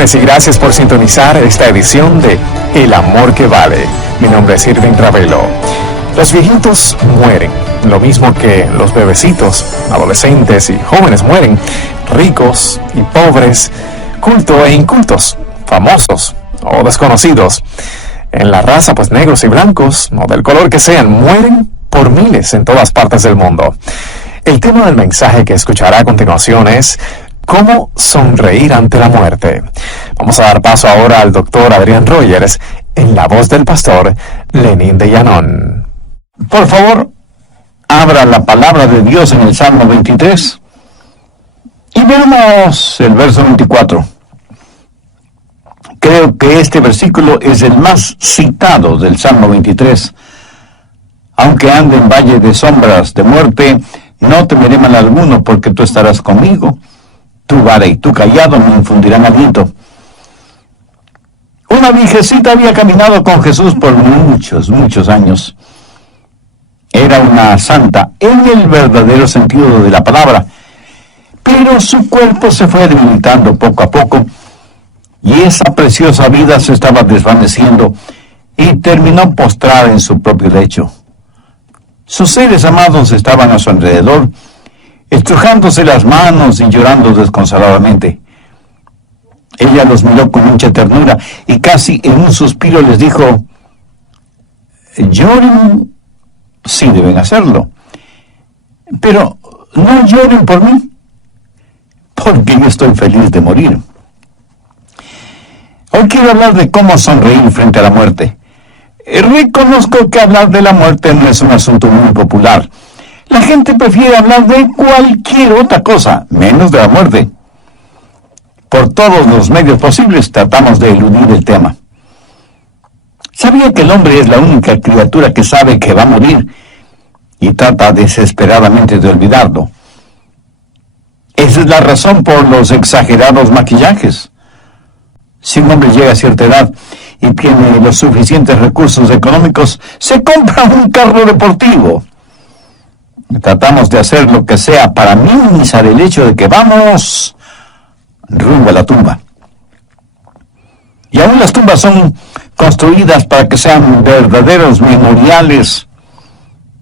Y gracias por sintonizar esta edición de El Amor que Vale. Mi nombre es Irving Ravelo. Los viejitos mueren, lo mismo que los bebecitos, adolescentes y jóvenes mueren, ricos y pobres, cultos e incultos, famosos o desconocidos. En la raza, pues negros y blancos, o del color que sean, mueren por miles en todas partes del mundo. El tema del mensaje que escuchará a continuación es ¿cómo sonreír ante la muerte? Vamos a dar paso ahora al doctor Adrián Rogers en la voz del pastor Lenín de Llanón. Por favor, abra la palabra de Dios en el Salmo 23 y veamos el verso 24. Creo que este versículo es el más citado del Salmo 23. Aunque ande en valle de sombras de muerte, no temeré mal alguno, porque tú estarás conmigo. Tu vara y tu cayado me infundirán aliento. Una viejecita había caminado con Jesús por muchos años. Era una santa en el verdadero sentido de la palabra, pero su cuerpo se fue debilitando poco a poco, y esa preciosa vida se estaba desvaneciendo, y terminó postrada en su propio lecho. Sus seres amados estaban a su alrededor, estrujándose las manos y llorando desconsoladamente. Ella los miró con mucha ternura y casi en un suspiro les dijo: lloren, sí deben hacerlo, pero no lloren por mí, porque yo estoy feliz de morir. Hoy quiero hablar de cómo sonreír frente a la muerte. Reconozco que hablar de la muerte no es un asunto muy popular. La gente prefiere hablar de cualquier otra cosa, menos de la muerte. Por todos los medios posibles tratamos de eludir el tema. ¿Sabía que el hombre es la única criatura que sabe que va a morir y trata desesperadamente de olvidarlo? Esa es la razón por los exagerados maquillajes. Si un hombre llega a cierta edad y tiene los suficientes recursos económicos, se compra un carro deportivo. Tratamos de hacer lo que sea para minimizar el hecho de que vamos rumbo a la tumba. Y aún las tumbas son construidas para que sean verdaderos memoriales,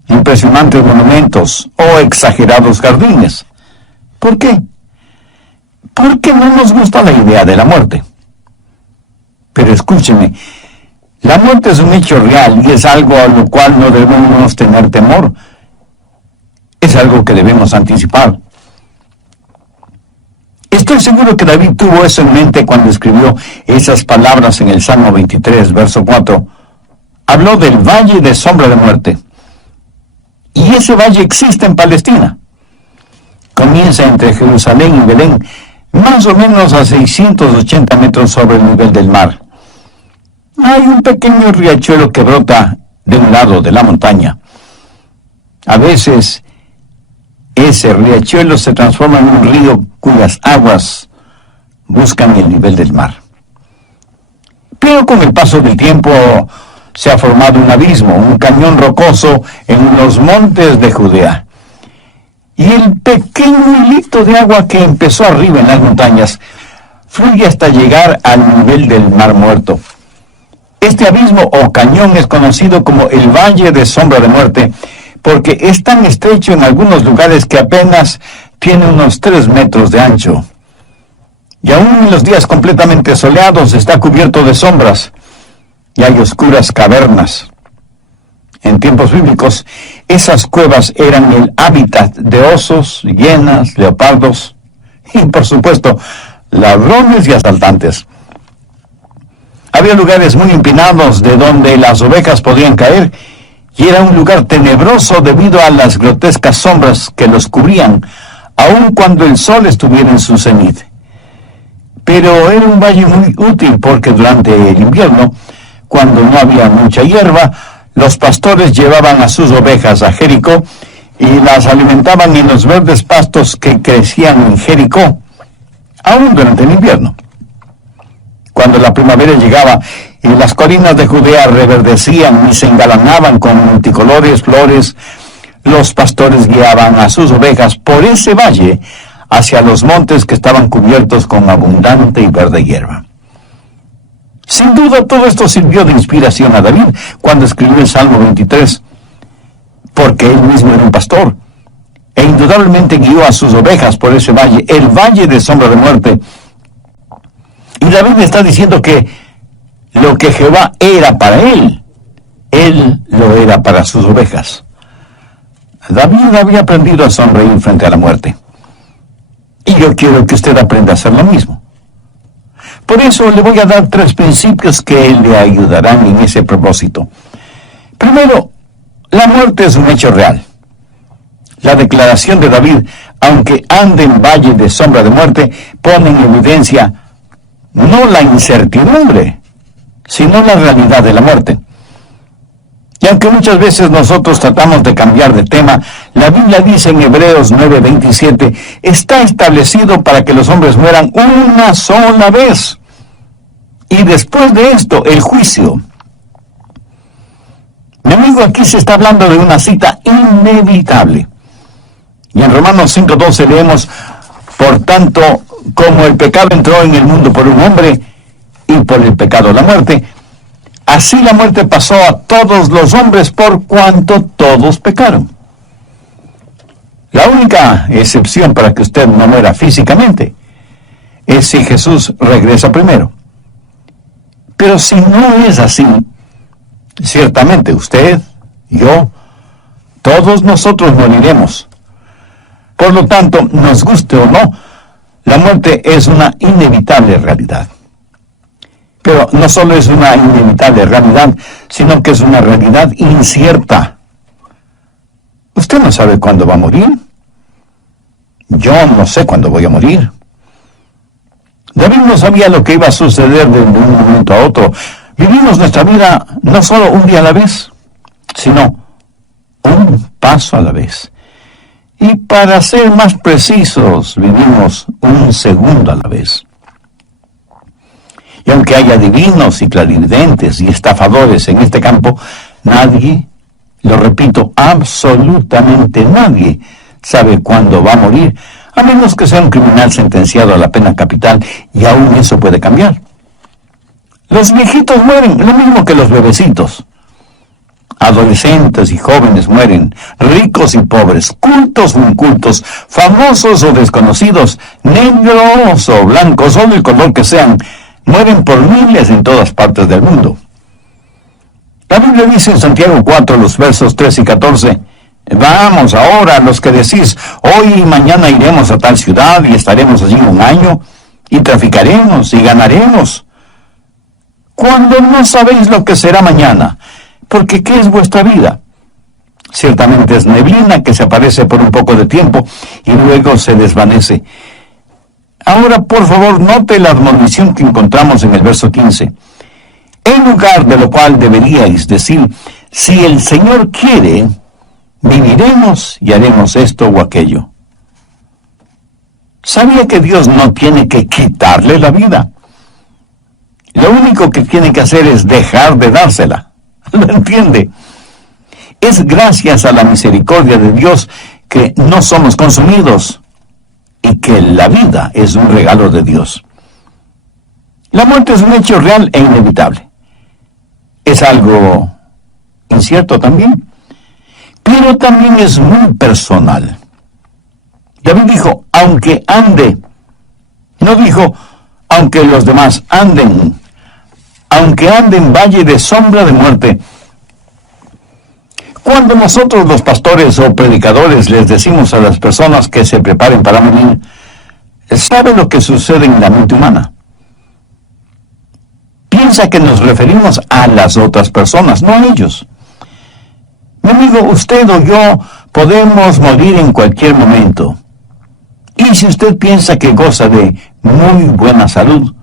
impresionantes monumentos o exagerados jardines. ¿Por qué? Porque no nos gusta la idea de la muerte. Pero escúcheme, la muerte es un hecho real y es algo a lo cual no debemos tener temor. Es algo que debemos anticipar. Estoy seguro que David tuvo eso en mente cuando escribió esas palabras en el Salmo 23, verso 4. Habló del valle de sombra de muerte. Y ese valle existe en Palestina. Comienza entre Jerusalén y Belén, más o menos a 680 metros sobre el nivel del mar. Hay un pequeño riachuelo que brota de un lado de la montaña. A veces ese riachuelo se transforma en un río cuyas aguas buscan el nivel del mar. Pero con el paso del tiempo se ha formado un abismo, un cañón rocoso en los montes de Judea. Y el pequeño hilito de agua que empezó arriba en las montañas fluye hasta llegar al nivel del Mar Muerto. Este abismo o cañón es conocido como el Valle de Sombra de Muerte, porque es tan estrecho en algunos lugares que apenas tiene unos 3 metros de ancho. Y aún en los días completamente soleados está cubierto de sombras, y hay oscuras cavernas. En tiempos bíblicos, esas cuevas eran el hábitat de osos, hienas, leopardos y, por supuesto, ladrones y asaltantes. Había lugares muy empinados de donde las ovejas podían caer, y era un lugar tenebroso debido a las grotescas sombras que los cubrían, aun cuando el sol estuviera en su cenit. Pero era un valle muy útil porque durante el invierno, cuando no había mucha hierba, los pastores llevaban a sus ovejas a Jericó y las alimentaban en los verdes pastos que crecían en Jericó, aún durante el invierno. Cuando la primavera llegaba y las colinas de Judea reverdecían y se engalanaban con multicolores flores, los pastores guiaban a sus ovejas por ese valle hacia los montes que estaban cubiertos con abundante y verde hierba. Sin duda todo esto sirvió de inspiración a David cuando escribió el Salmo 23, porque él mismo era un pastor, e indudablemente guió a sus ovejas por ese valle, el valle de sombra de muerte. Y David está diciendo que lo que Jehová era para él lo era para sus ovejas. David había aprendido a sonreír frente a la muerte. Y yo quiero que usted aprenda a hacer lo mismo. Por eso le voy a dar 3 principios que le ayudarán en ese propósito. Primero, la muerte es un hecho real. La declaración de David, aunque ande en valle de sombra de muerte, pone en evidencia no la incertidumbre, sino la realidad de la muerte. Y aunque muchas veces nosotros tratamos de cambiar de tema, la Biblia dice en Hebreos 9:27, está establecido para que los hombres mueran una sola vez. Y después de esto, el juicio. Mi amigo, aquí se está hablando de una cita inevitable. Y en Romanos 5:12 leemos, por tanto, como el pecado entró en el mundo por un hombre, y por el pecado la muerte, así la muerte pasó a todos los hombres por cuanto todos pecaron. La única excepción para que usted no muera físicamente es si Jesús regresa primero. Pero si no es así, ciertamente usted, yo, todos nosotros moriremos. Por lo tanto, nos guste o no, la muerte es una inevitable realidad. Pero no solo es una inevitable realidad, sino que es una realidad incierta. Usted no sabe cuándo va a morir. Yo no sé cuándo voy a morir. David no sabía lo que iba a suceder de un momento a otro. Vivimos nuestra vida no solo un día a la vez, sino un paso a la vez. Y para ser más precisos, vivimos un segundo a la vez. Y aunque haya divinos y clarividentes y estafadores en este campo, nadie, lo repito, absolutamente nadie sabe cuándo va a morir, a menos que sea un criminal sentenciado a la pena capital, y aún eso puede cambiar. Los viejitos mueren, lo mismo que los bebecitos. Adolescentes y jóvenes mueren, ricos y pobres, cultos o incultos, famosos o desconocidos, negros o blancos, o del color que sean, mueren por miles en todas partes del mundo. La Biblia dice en Santiago 4, los versos 3 y 14, vamos ahora, los que decís, hoy y mañana iremos a tal ciudad y estaremos allí un año, y traficaremos y ganaremos, cuando no sabéis lo que será mañana, porque ¿qué es vuestra vida? Ciertamente es neblina que se aparece por un poco de tiempo y luego se desvanece. Ahora, por favor, note la admonición que encontramos en el verso 15. En lugar de lo cual deberíais decir, si el Señor quiere, viviremos y haremos esto o aquello. ¿Sabía que Dios no tiene que quitarle la vida? Lo único que tiene que hacer es dejar de dársela. ¿Lo entiende? Es gracias a la misericordia de Dios que no somos consumidos y que la vida es un regalo de Dios. La muerte es un hecho real e inevitable. Es algo incierto también, pero también es muy personal. David dijo, aunque ande, no dijo, aunque los demás anden, aunque ande en valle de sombra de muerte. Cuando nosotros los pastores o predicadores les decimos a las personas que se preparen para morir, ¿sabe lo que sucede en la mente humana? Piensa que nos referimos a las otras personas, no a ellos. Mi amigo, usted o yo podemos morir en cualquier momento. Y si usted piensa que goza de muy buena salud,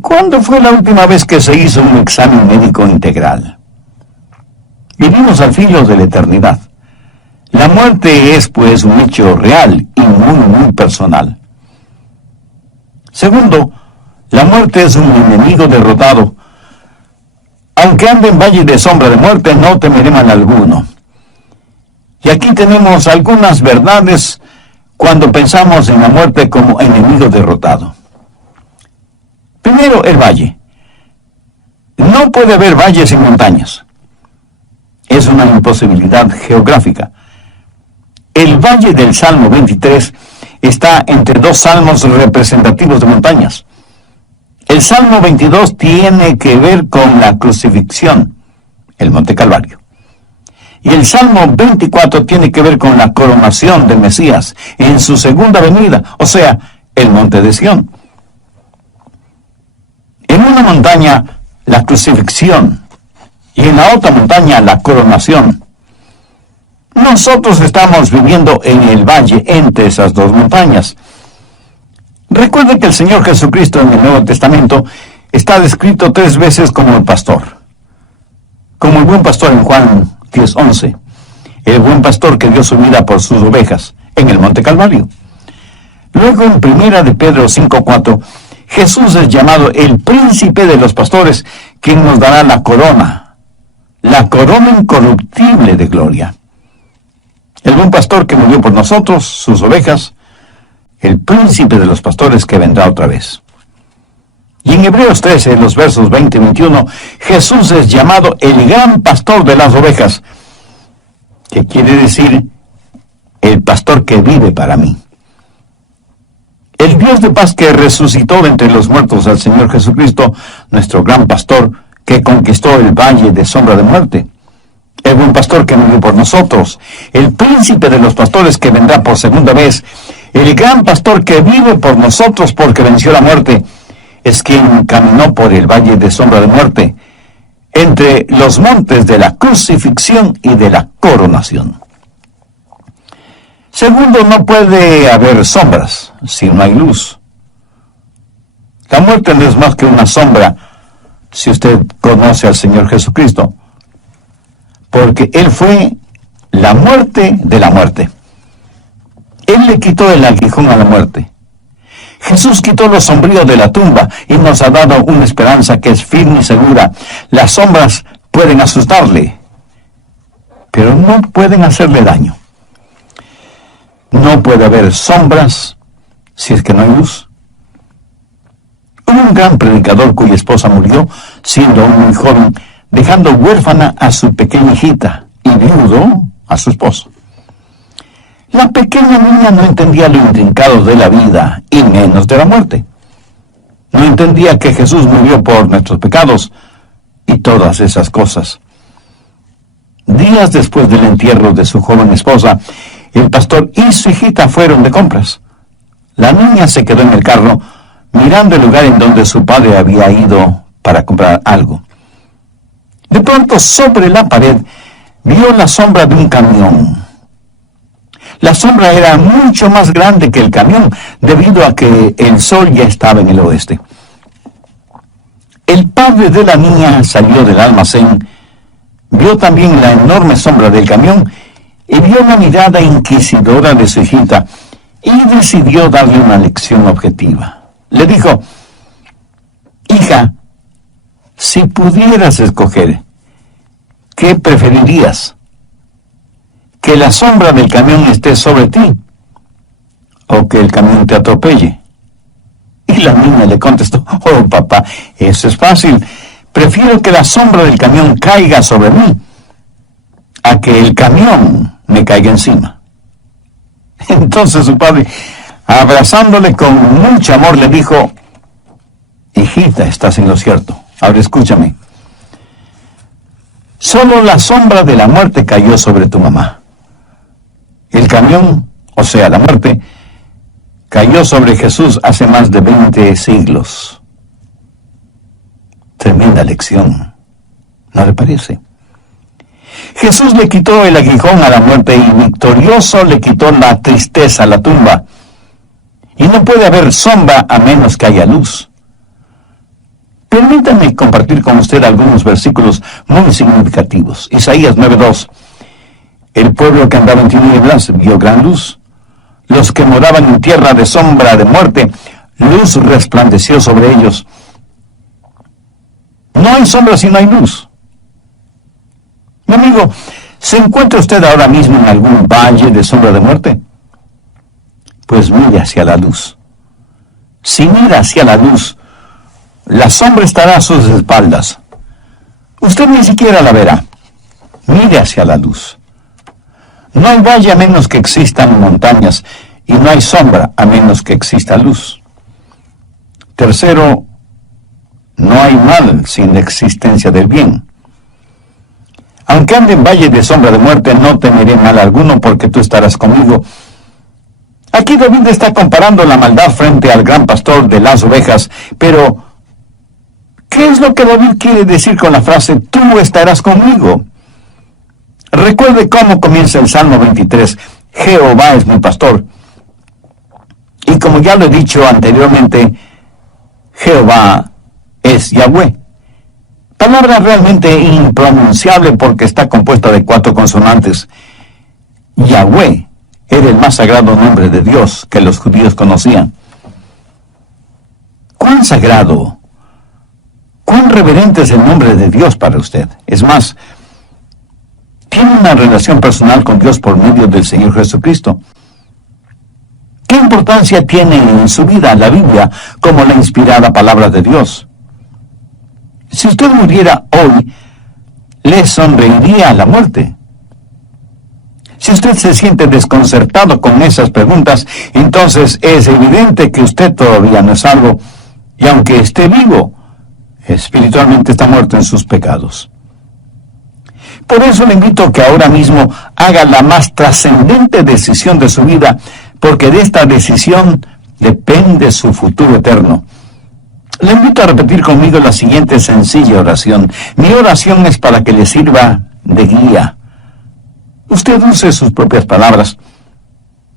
¿cuándo fue la última vez que se hizo un examen médico integral? Vivimos al filo de la eternidad. La muerte es, pues, un hecho real y muy personal. Segundo, la muerte es un enemigo derrotado. Aunque ande en valle de sombra de muerte, no temeré mal alguno. Y aquí tenemos algunas verdades cuando pensamos en la muerte como enemigo derrotado. Primero, el valle. No puede haber valles sin montañas. Es una imposibilidad geográfica. El valle del Salmo 23 está entre dos salmos representativos de montañas. El Salmo 22 tiene que ver con la crucifixión, el Monte Calvario. Y el Salmo 24 tiene que ver con la coronación del Mesías en su segunda venida, o sea, el Monte de Sión. En una montaña, la crucifixión, y en la otra montaña, la coronación. Nosotros estamos viviendo en el valle entre esas dos montañas. Recuerde que el Señor Jesucristo en el Nuevo Testamento está descrito 3 veces como el pastor. Como el buen pastor en Juan 10:11. El buen pastor que dio su vida por sus ovejas en el Monte Calvario. Luego en 1 de Pedro 5:4, Jesús es llamado el príncipe de los pastores, quien nos dará la corona incorruptible de gloria. El buen pastor que murió por nosotros, sus ovejas, el príncipe de los pastores que vendrá otra vez. Y en Hebreos 13, los versos 20 y 21, Jesús es llamado el gran pastor de las ovejas, que quiere decir el pastor que vive para mí. El Dios de paz que resucitó de entre los muertos al Señor Jesucristo, nuestro gran pastor, que conquistó el valle de sombra de muerte. El buen pastor que murió por nosotros, el príncipe de los pastores que vendrá por segunda vez, el gran pastor que vive por nosotros porque venció la muerte, es quien caminó por el valle de sombra de muerte, entre los montes de la crucifixión y de la coronación. Segundo, no puede haber sombras si no hay luz. La muerte no es más que una sombra si usted conoce al Señor Jesucristo, porque Él fue la muerte de la muerte. Él le quitó el aguijón a la muerte. Jesús quitó lo sombrío de la tumba y nos ha dado una esperanza que es firme y segura. Las sombras pueden asustarle, pero no pueden hacerle daño. No puede haber sombras si es que no hay luz. Hubo un gran predicador cuya esposa murió siendo aún muy joven, dejando huérfana a su pequeña hijita y viudo a su esposo. La pequeña niña no entendía lo intrincado de la vida y menos de la muerte. No entendía que Jesús murió por nuestros pecados y todas esas cosas. Días después del entierro de su joven esposa, el pastor y su hijita fueron de compras. La niña se quedó en el carro mirando el lugar en donde su padre había ido para comprar algo. De pronto, sobre la pared, vio la sombra de un camión. La sombra era mucho más grande que el camión, debido a que el sol ya estaba en el oeste. El padre de la niña salió del almacén, vio también la enorme sombra del camión y vio la mirada inquisidora de su hijita y decidió darle una lección objetiva. Le dijo: hija, si pudieras escoger, ¿qué preferirías? ¿Que la sombra del camión esté sobre ti o que el camión te atropelle? Y la niña le contestó: oh papá, eso es fácil. Prefiero que la sombra del camión caiga sobre mí a que el camión me caiga encima. Entonces su padre, abrazándole con mucho amor, le dijo: hijita, estás en lo cierto. Ahora escúchame. Solo la sombra de la muerte cayó sobre tu mamá. El camión, o sea, la muerte, cayó sobre Jesús hace más de 20 siglos. Tremenda lección, ¿no le parece? Jesús le quitó el aguijón a la muerte y victorioso le quitó la tristeza a la tumba. Y no puede haber sombra a menos que haya luz. Permítame compartir con usted algunos versículos muy significativos. Isaías 9:2. El pueblo que andaba en tinieblas vio gran luz. Los que moraban en tierra de sombra de muerte, luz resplandeció sobre ellos. No hay sombra si no hay luz. Mi amigo, ¿se encuentra usted ahora mismo en algún valle de sombra de muerte? pues mire hacia la luz. Si mira hacia la luz, la sombra estará a sus espaldas. Usted ni siquiera la verá. Mire hacia la luz. No hay valle a menos que existan montañas, y no hay sombra a menos que exista luz. Tercero, no hay mal sin la existencia del bien. Aunque ande en valle de sombra de muerte, no temeré mal alguno, porque tú estarás conmigo. Aquí David está comparando la maldad frente al gran pastor de las ovejas, pero ¿qué es lo que David quiere decir con la frase, tú estarás conmigo? Recuerde cómo comienza el Salmo 23, Jehová es mi pastor. Y como ya lo he dicho anteriormente, Jehová es Yahweh. Palabra realmente impronunciable porque está compuesta de 4 consonantes. Yahweh era el más sagrado nombre de Dios que los judíos conocían. ¿Cuán sagrado, cuán reverente es el nombre de Dios para usted? Es más, tiene una relación personal con Dios por medio del Señor Jesucristo. ¿Qué importancia tiene en su vida la Biblia como la inspirada palabra de Dios? Si usted muriera hoy, ¿le sonreiría la muerte? Si usted se siente desconcertado con esas preguntas, entonces es evidente que usted todavía no es salvo, y aunque esté vivo, espiritualmente está muerto en sus pecados. Por eso le invito a que ahora mismo haga la más trascendente decisión de su vida, porque de esta decisión depende su futuro eterno. Le invito a repetir conmigo la siguiente sencilla oración. Mi oración es para que le sirva de guía. Usted use sus propias palabras,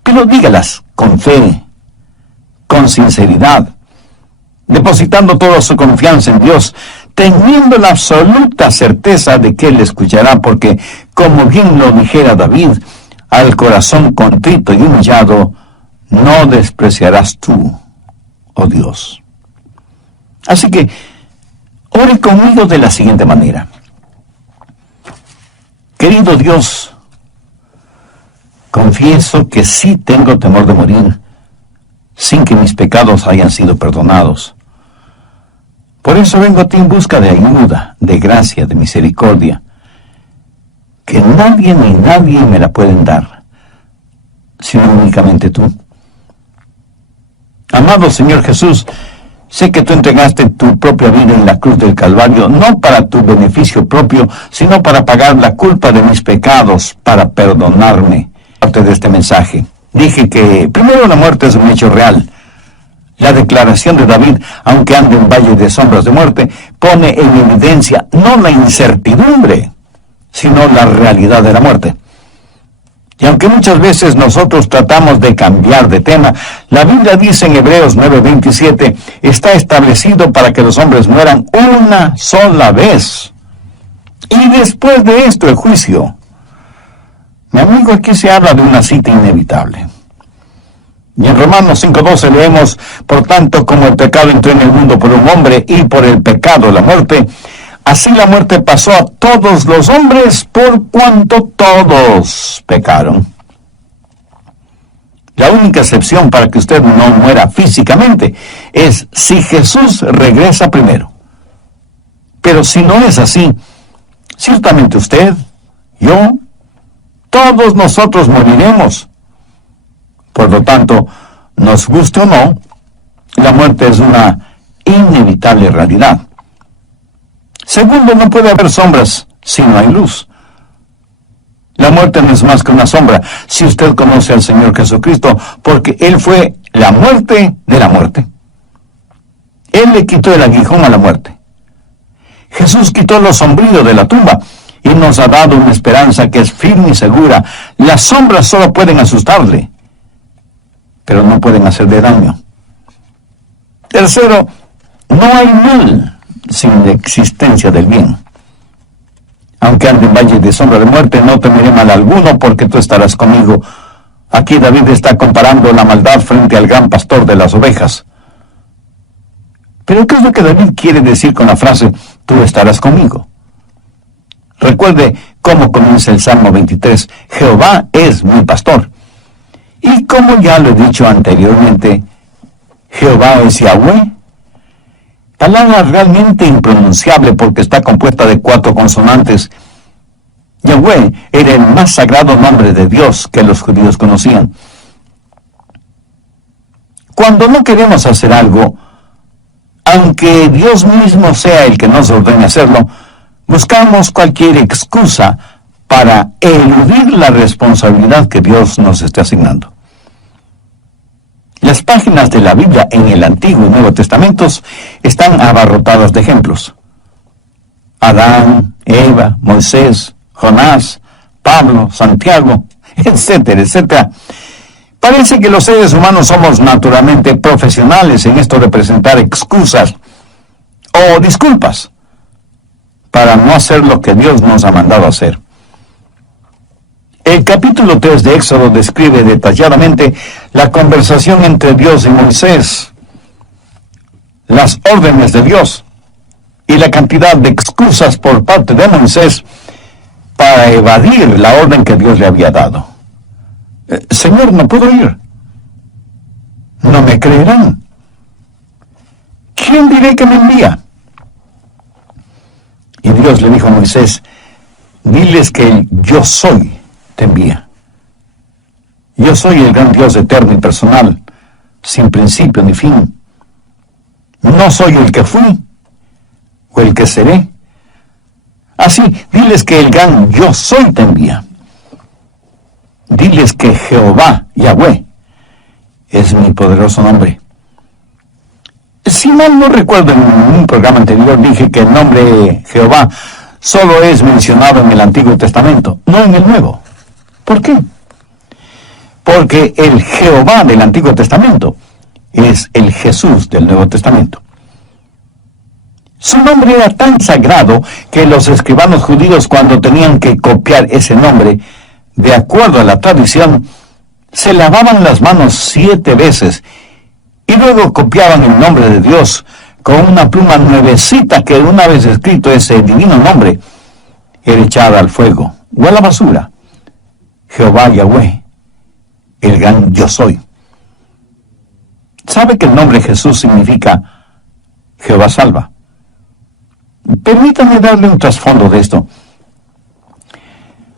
pero dígalas con fe, con sinceridad, depositando toda su confianza en Dios, teniendo la absoluta certeza de que Él le escuchará, porque, como bien lo dijera David, al corazón contrito y humillado, no despreciarás tú, oh Dios. Así que, ore conmigo de la siguiente manera. Querido Dios, confieso que sí tengo temor de morir, sin que mis pecados hayan sido perdonados. Por eso vengo a ti en busca de ayuda, de gracia, de misericordia, que nadie ni nadie me la pueden dar, sino únicamente tú. Amado Señor Jesús, sé que tú entregaste tu propia vida en la cruz del Calvario, no para tu beneficio propio, sino para pagar la culpa de mis pecados, para perdonarme. Parte de este mensaje, dije que primero la muerte es un hecho real. La declaración de David, aunque ande en valle de sombras de muerte, pone en evidencia no la incertidumbre, sino la realidad de la muerte. Y aunque muchas veces nosotros tratamos de cambiar de tema, la Biblia dice en Hebreos 9:27, está establecido para que los hombres mueran una sola vez. Y después de esto el juicio. Mi amigo, aquí se habla de una cita inevitable. Y en Romanos 5:12 leemos, por tanto, como el pecado entró en el mundo por un hombre y por el pecado la muerte, así la muerte pasó a todos los hombres por cuanto todos pecaron. La única excepción para que usted no muera físicamente es si Jesús regresa primero. Pero si no es así, ciertamente usted, yo, todos nosotros moriremos. Por lo tanto, nos guste o no, la muerte es una inevitable realidad. Segundo, no puede haber sombras si no hay luz. La muerte no es más que una sombra, si usted conoce al Señor Jesucristo, porque Él fue la muerte de la muerte. Él le quitó el aguijón a la muerte. Jesús quitó lo sombrío de la tumba y nos ha dado una esperanza que es firme y segura. Las sombras solo pueden asustarle, pero no pueden hacerle daño. Tercero, no hay mal sin la existencia del bien. Aunque ande en valle de sombra de muerte, no temeré mal alguno, porque tú estarás conmigo. Aquí David está comparando la maldad frente al gran pastor de las ovejas. Pero ¿qué es lo que David quiere decir con la frase, tú estarás conmigo? Recuerde cómo comienza el Salmo 23, Jehová es mi pastor. Y como ya lo he dicho anteriormente, Jehová es Yahweh, palabra realmente impronunciable porque está compuesta de 4 consonantes. Yahweh era el más sagrado nombre de Dios que los judíos conocían. Cuando no queremos hacer algo, aunque Dios mismo sea el que nos ordene hacerlo, buscamos cualquier excusa para eludir la responsabilidad que Dios nos está asignando. Las páginas de la Biblia en el Antiguo y Nuevo Testamentos están abarrotadas de ejemplos. Adán, Eva, Moisés, Jonás, Pablo, Santiago, etcétera, etcétera. Parece que los seres humanos somos naturalmente profesionales en esto de presentar excusas o disculpas para no hacer lo que Dios nos ha mandado hacer. El capítulo 3 de Éxodo describe detalladamente la conversación entre Dios y Moisés, las órdenes de Dios y la cantidad de excusas por parte de Moisés para evadir la orden que Dios le había dado. Señor, no puedo ir. No me creerán. ¿Quién diré que me envía? Y Dios le dijo a Moisés, diles que el yo soy te envía. Yo soy el gran Dios eterno y personal, sin principio ni fin. No soy el que fui o el que seré. Así, diles que el gran yo soy te envía. Diles que Jehová, Yahweh, es mi poderoso nombre. Si mal no recuerdo, en un programa anterior dije que el nombre Jehová solo es mencionado en el Antiguo Testamento, no en el Nuevo. ¿Por qué? Porque el Jehová del Antiguo Testamento es el Jesús del Nuevo Testamento. Su nombre era tan sagrado que los escribanos judíos, cuando tenían que copiar ese nombre, de acuerdo a la tradición, se lavaban las manos 7 veces y luego copiaban el nombre de Dios con una pluma nuevecita que una vez escrito ese divino nombre era echada al fuego o a la basura. Jehová Yahweh, el gran yo soy. ¿Sabe que el nombre Jesús significa Jehová salva? Permítame darle un trasfondo de esto.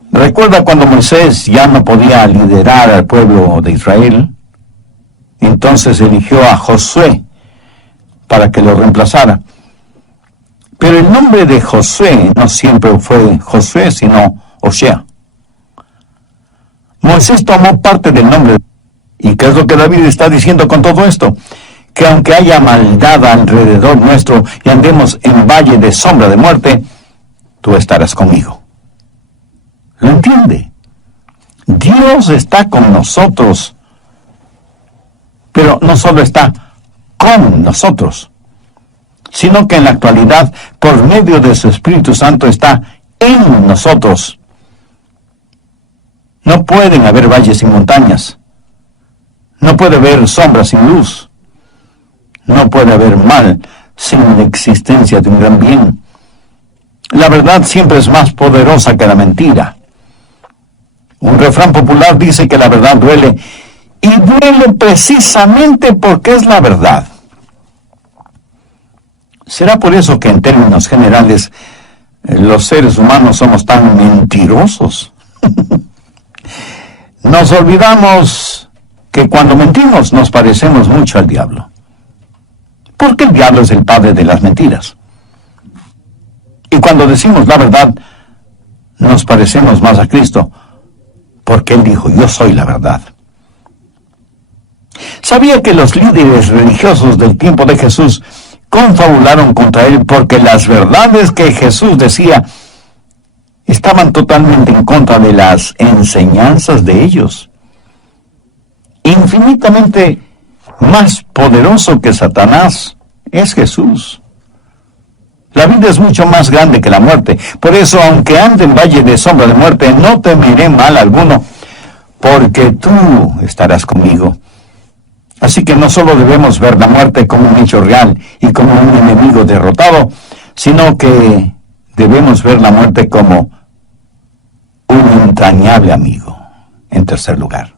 ¿Recuerda cuando Moisés ya no podía liderar al pueblo de Israel? Entonces eligió a Josué para que lo reemplazara. Pero el nombre de Josué no siempre fue Josué, sino Osea. Moisés tomó parte del nombre. ¿Y qué es lo que David está diciendo con todo esto? Que aunque haya maldad alrededor nuestro y andemos en valle de sombra de muerte, tú estarás conmigo. ¿Lo entiende? Dios está con nosotros, pero no solo está con nosotros, sino que en la actualidad, por medio de su Espíritu Santo, está en nosotros. No pueden haber valles sin montañas. No puede haber sombra sin luz. No puede haber mal sin la existencia de un gran bien. La verdad siempre es más poderosa que la mentira. Un refrán popular dice que la verdad duele, y duele precisamente porque es la verdad. ¿Será por eso que en términos generales los seres humanos somos tan mentirosos? Nos olvidamos que cuando mentimos nos parecemos mucho al diablo. Porque el diablo es el padre de las mentiras. Y cuando decimos la verdad, nos parecemos más a Cristo, porque Él dijo, yo soy la verdad. ¿Sabía que los líderes religiosos del tiempo de Jesús confabularon contra Él porque las verdades que Jesús decía estaban totalmente en contra de las enseñanzas de ellos? Infinitamente más poderoso que Satanás es Jesús. La vida es mucho más grande que la muerte. Por eso, aunque ande en valle de sombra de muerte, no temeré mal alguno, porque tú estarás conmigo. Así que no solo debemos ver la muerte como un hecho real y como un enemigo derrotado, sino que debemos ver la muerte como un entrañable amigo. En tercer lugar,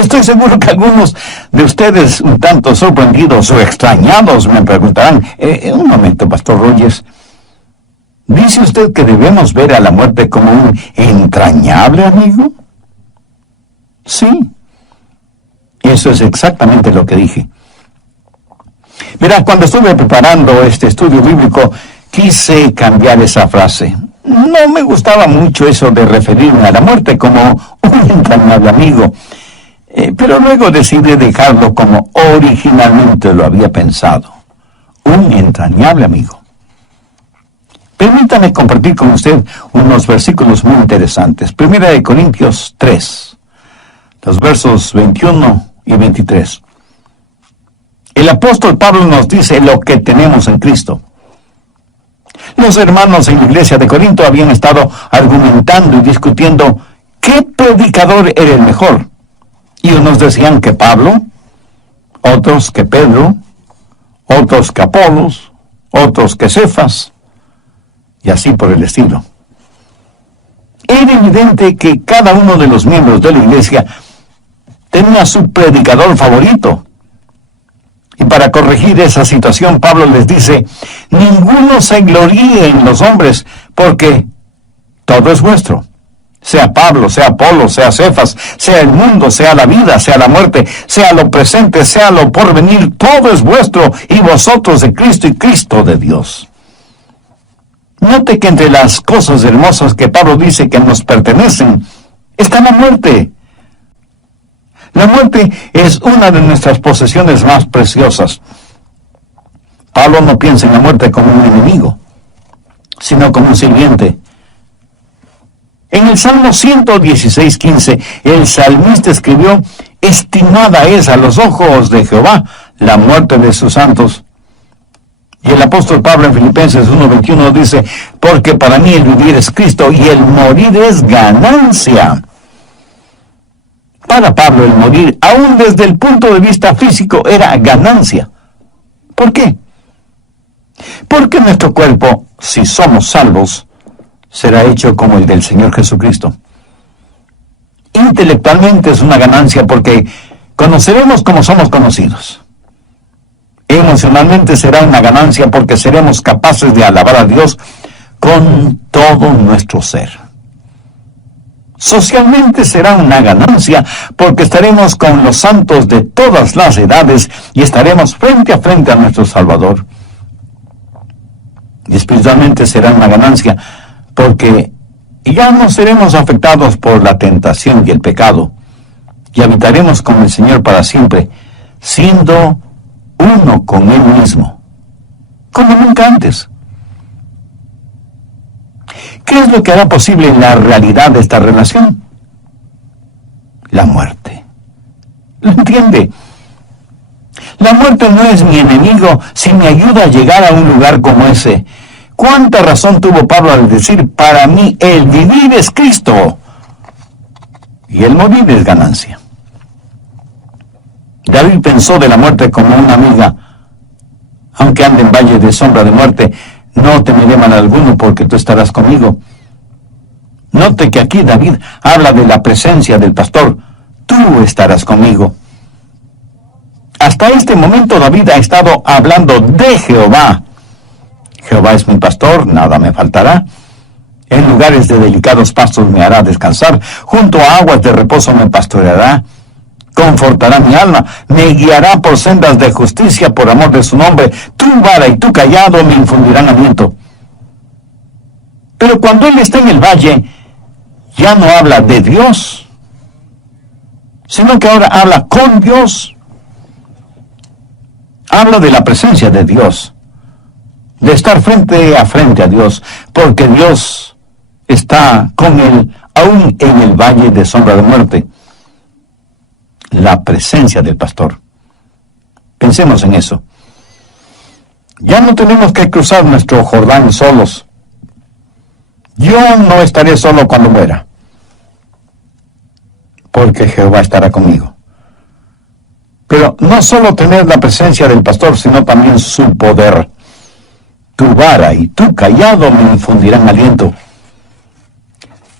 Y estoy seguro que algunos de ustedes, un tanto sorprendidos o extrañados, me preguntarán, un momento, Pastor Rogers, ¿dice usted que debemos ver a la muerte como un entrañable amigo? Sí, eso es exactamente lo que dije. Mira, cuando estuve preparando este estudio bíblico, quise cambiar esa frase. No me gustaba mucho eso de referirme a la muerte como un entrañable amigo, pero luego decidí dejarlo como originalmente lo había pensado, un entrañable amigo. Permítame compartir con usted unos versículos muy interesantes. 1 Corintios 3, los versos 21 y 23. El apóstol Pablo nos dice lo que tenemos en Cristo. Los hermanos en la iglesia de Corinto habían estado argumentando y discutiendo qué predicador era el mejor. Y unos decían que Pablo, otros que Pedro, otros que Apolos, otros que Cefas, y así por el estilo. Era evidente que cada uno de los miembros de la iglesia tenía su predicador favorito. Y para corregir esa situación, Pablo les dice, ninguno se gloríe en los hombres, porque todo es vuestro. Sea Pablo, sea Apolo, sea Cefas, sea el mundo, sea la vida, sea la muerte, sea lo presente, sea lo porvenir, todo es vuestro, y vosotros de Cristo y Cristo de Dios. Note que entre las cosas hermosas que Pablo dice que nos pertenecen, está la muerte. La muerte es una de nuestras posesiones más preciosas. Pablo no piensa en la muerte como un enemigo, sino como un sirviente. En el Salmo 116:15, el salmista escribió, estimada es a los ojos de Jehová la muerte de sus santos. Y el apóstol Pablo en Filipenses 1:21 dice, porque para mí el vivir es Cristo y el morir es ganancia. Para Pablo el morir, aún desde el punto de vista físico, era ganancia. ¿Por qué? Porque nuestro cuerpo, si somos salvos, será hecho como el del Señor Jesucristo. Intelectualmente es una ganancia porque conoceremos como somos conocidos. Emocionalmente será una ganancia porque seremos capaces de alabar a Dios con todo nuestro ser. Socialmente será una ganancia porque estaremos con los santos de todas las edades y estaremos frente a frente a nuestro Salvador. Y espiritualmente será una ganancia porque ya no seremos afectados por la tentación y el pecado y habitaremos con el Señor para siempre, siendo uno con Él mismo, como nunca antes. ¿Qué es lo que hará posible la realidad de esta relación? La muerte. ¿Lo entiende? La muerte no es mi enemigo si me ayuda a llegar a un lugar como ese. ¿Cuánta razón tuvo Pablo al decir, para mí el vivir es Cristo y el morir es ganancia? David pensó de la muerte como una amiga. Aunque ande en valle de sombra de muerte, no temeré mal alguno porque tú estarás conmigo. Note que aquí David habla de la presencia del pastor. Tú estarás conmigo. Hasta este momento David ha estado hablando de Jehová. Jehová es mi pastor, nada me faltará. En lugares de delicados pastos me hará descansar. Junto a aguas de reposo me pastoreará. Confortará mi alma, me guiará por sendas de justicia por amor de su nombre. Tu vara y tu cayado me infundirán aliento. Pero cuando él está en el valle, ya no habla de Dios, sino que ahora habla con Dios. Habla de la presencia de Dios, de estar frente a Dios, porque Dios está con él, aún en el valle de sombra de muerte. La presencia del pastor. Pensemos en eso. Ya no tenemos que cruzar nuestro Jordán solos. Yo no estaré solo cuando muera, porque Jehová estará conmigo. Pero no solo tener la presencia del pastor, sino también su poder. Tu vara y tu cayado me infundirán aliento.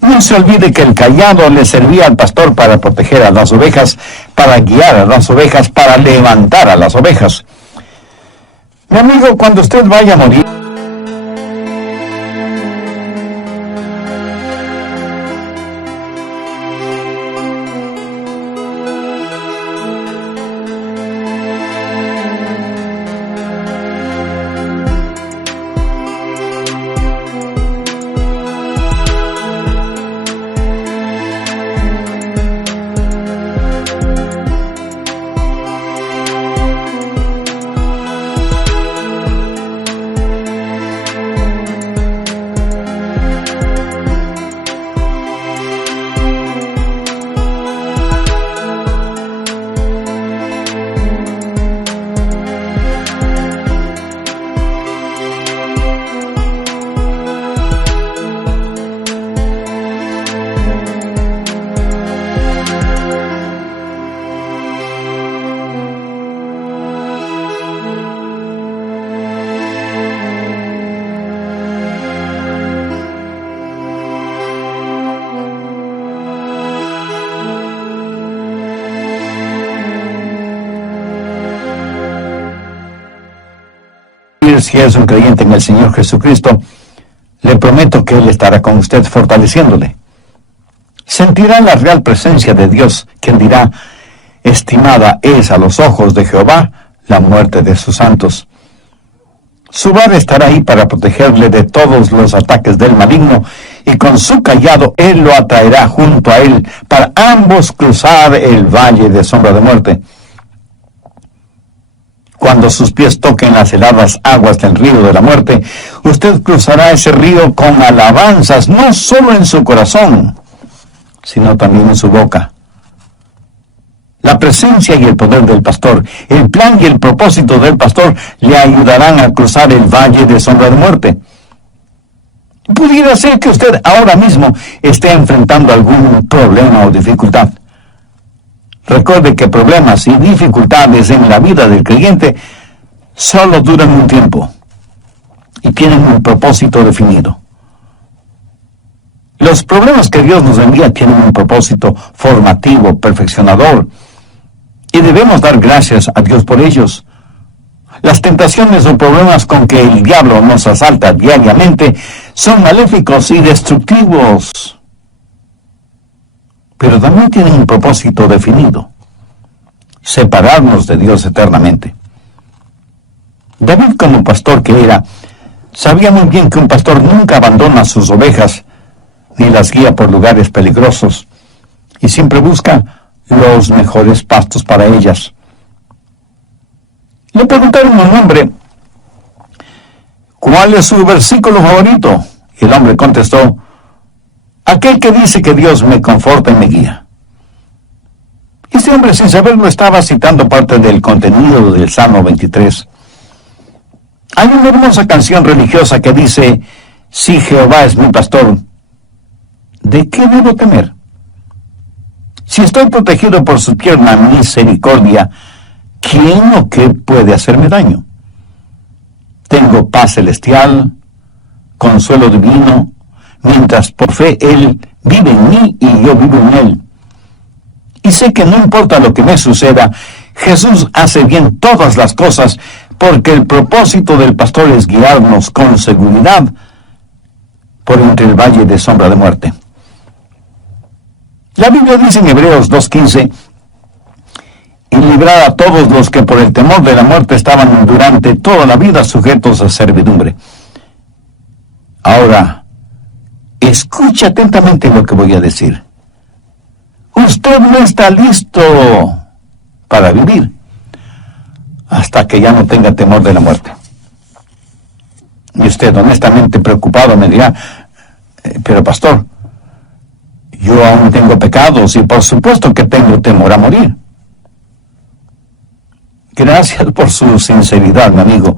No se olvide que el cayado le servía al pastor para proteger a las ovejas, para guiar a las ovejas, para levantar a las ovejas. Mi amigo, cuando usted vaya a morir, si es un creyente en el Señor Jesucristo, le prometo que Él estará con usted fortaleciéndole. Sentirá la real presencia de Dios, quien dirá: estimada es a los ojos de Jehová la muerte de sus santos. Su vara estará ahí para protegerle de todos los ataques del maligno, y con su cayado Él lo atraerá junto a Él para ambos cruzar el valle de sombra de muerte. Cuando sus pies toquen las heladas aguas del río de la muerte, usted cruzará ese río con alabanzas, no solo en su corazón, sino también en su boca. La presencia y el poder del pastor, el plan y el propósito del pastor le ayudarán a cruzar el valle de sombra de muerte. Pudiera ser que usted ahora mismo esté enfrentando algún problema o dificultad. Recuerde que problemas y dificultades en la vida del creyente solo duran un tiempo y tienen un propósito definido. Los problemas que Dios nos envía tienen un propósito formativo, perfeccionador, y debemos dar gracias a Dios por ellos. Las tentaciones o problemas con que el diablo nos asalta diariamente son maléficos y destructivos, pero también tienen un propósito definido: separarnos de Dios eternamente. David, como pastor que era, sabía muy bien que un pastor nunca abandona sus ovejas ni las guía por lugares peligrosos, y siempre busca los mejores pastos para ellas. Le preguntaron a un hombre: ¿cuál es su versículo favorito? Y el hombre contestó: aquel que dice que Dios me conforta y me guía. Este hombre, sin saberlo, estaba citando parte del contenido del Salmo 23. Hay una hermosa canción religiosa que dice: si Jehová es mi pastor, ¿de qué debo temer? Si estoy protegido por su tierna misericordia, ¿quién o qué puede hacerme daño? Tengo paz celestial, consuelo divino, mientras por fe Él vive en mí y yo vivo en Él. Y sé que no importa lo que me suceda, Jesús hace bien todas las cosas, porque el propósito del pastor es guiarnos con seguridad por entre el valle de sombra de muerte. La Biblia dice en Hebreos 2:15: y librar a todos los que por el temor de la muerte estaban durante toda la vida sujetos a servidumbre. Ahora, escuche atentamente lo que voy a decir. Usted no está listo para vivir hasta que ya no tenga temor de la muerte. Y usted, honestamente preocupado, me dirá: pero pastor, yo aún tengo pecados y por supuesto que tengo temor a morir. Gracias por su sinceridad, mi amigo.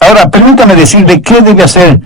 Ahora, permítame decirle qué debe hacer.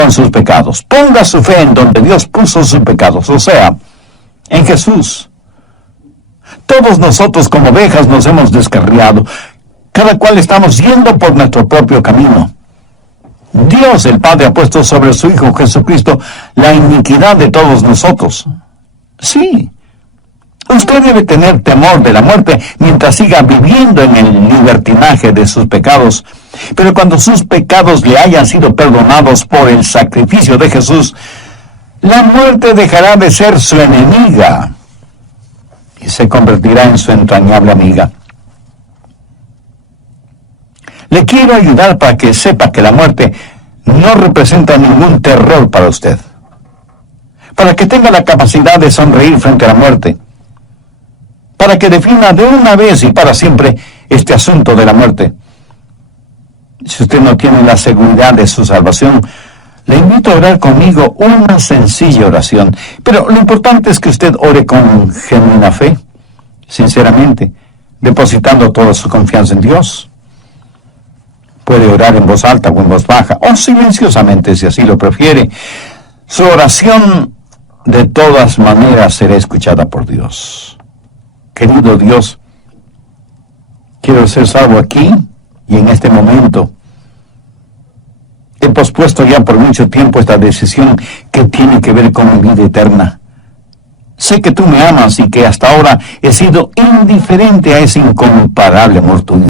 con sus pecados. Ponga su fe en donde Dios puso sus pecados, o sea, en Jesús. Todos nosotros como ovejas nos hemos descarriado. Cada cual estamos yendo por nuestro propio camino. Dios el Padre ha puesto sobre su Hijo Jesucristo la iniquidad de todos nosotros. Sí, usted debe tener temor de la muerte mientras siga viviendo en el libertinaje de sus pecados. Pero cuando sus pecados le hayan sido perdonados por el sacrificio de Jesús, la muerte dejará de ser su enemiga y se convertirá en su entrañable amiga. Le quiero ayudar para que sepa que la muerte no representa ningún terror para usted. Para que tenga la capacidad de sonreír frente a la muerte. Para que defina de una vez y para siempre este asunto de la muerte. Si usted no tiene la seguridad de su salvación, le invito a orar conmigo una sencilla oración. Pero lo importante es que usted ore con genuina fe, sinceramente, depositando toda su confianza en Dios. Puede orar en voz alta o en voz baja, o silenciosamente si así lo prefiere. Su oración de todas maneras será escuchada por Dios. Querido Dios, quiero ser salvo aquí y en este momento. He pospuesto ya por mucho tiempo esta decisión que tiene que ver con mi vida eterna. Sé que tú me amas y que hasta ahora he sido indiferente a ese incomparable amor tuyo.